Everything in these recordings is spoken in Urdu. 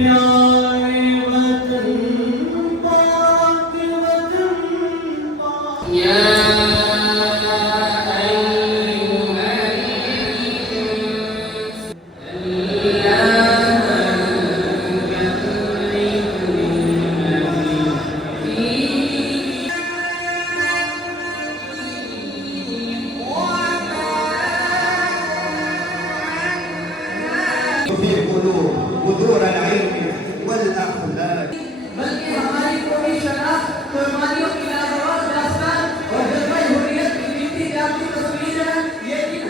پیارے وطن پاک وطن پاک بذور العلم والأخلاق بلکہ ہماری قومی شناخت قربانیوں کی لاجواب داستان اور جذبہ حریت کی جیتی جاگتی تصویر ہے. یہ دن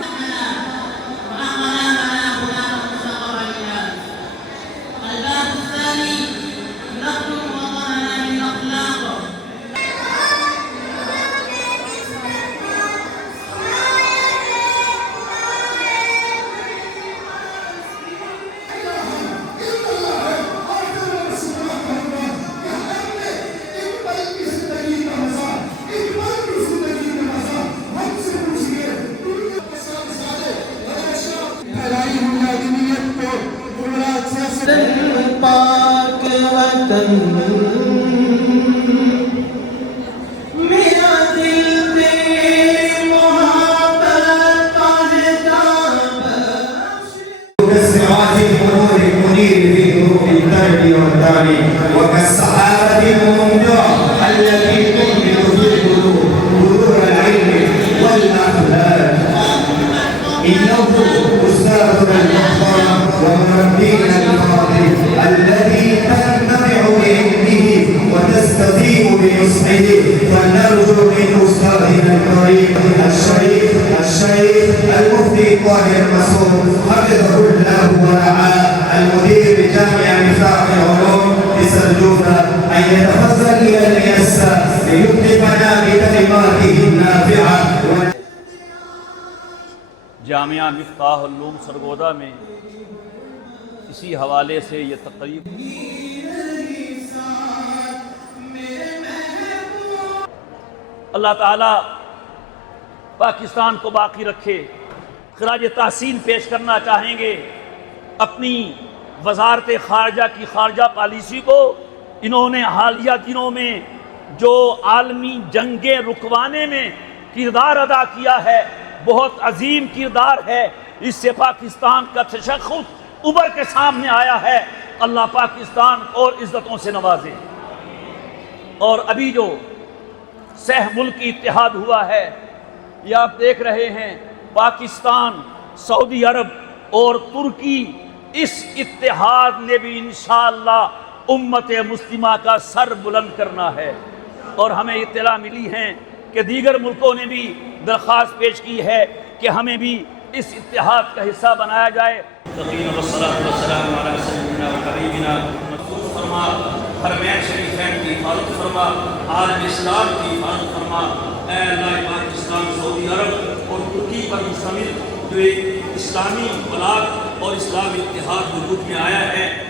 الباب الثاني نقل وضعنا للأخلاق. پاک وطن میرا دل تیری محبت کا ہے بخش. كالسراج المنور المنير في ظروف البرد والدار وكالسحابة الممطرة التي تنبت في القلوب بذور العلم والأخلاق. إنه أستاذنا المحترم ومربينا الفاضل الذي تنتفع بعلمه وتستفيد بنصحه، فنرجو من أستاذنا الكريم الشيخ المفتي طاهر مسعود حفظه الله ورعاه المدير بجامعة مفتاح العلوم بسلجوقة أن يتفضل إلى الميسر ليكلفنا بكلماته النافعة. جامعہ مفتاح العلوم سرگودا میں اسی حوالے سے یہ تقریب اللہ تعالیٰ پاکستان کو باقی رکھے. خراج تحسین پیش کرنا چاہیں گے اپنی وزارت خارجہ کی خارجہ پالیسی کو. انہوں نے حالیہ دنوں میں جو عالمی جنگیں رکوانے میں کردار ادا کیا ہے بہت عظیم کردار ہے. اس سے پاکستان کا تشخص ابھر کے سامنے آیا ہے. اللہ پاکستان اور عزتوں سے نوازے. اور ابھی جو سہ ملکی اتحاد ہوا ہے یہ آپ دیکھ رہے ہیں. پاکستان، سعودی عرب اور ترکی، اس اتحاد نے بھی انشاءاللہ امت مسلمہ کا سر بلند کرنا ہے. اور ہمیں اطلاع ملی ہے کہ دیگر ملکوں نے بھی درخواست پیش کی ہے کہ ہمیں بھی اس اتحاد کا حصہ بنایا جائے. والسلام علی سیدنا و حبیبنا محفوظ فرما، حرمین شریفین کی حفاظت فرما، عالم اسلام کی حفاظت فرما. اے اللہ پاکستان، سعودی عرب اور ترکی پر مشتمل جو ایک اسلامی بلاک اور اسلامی اتحاد وجود میں آیا ہے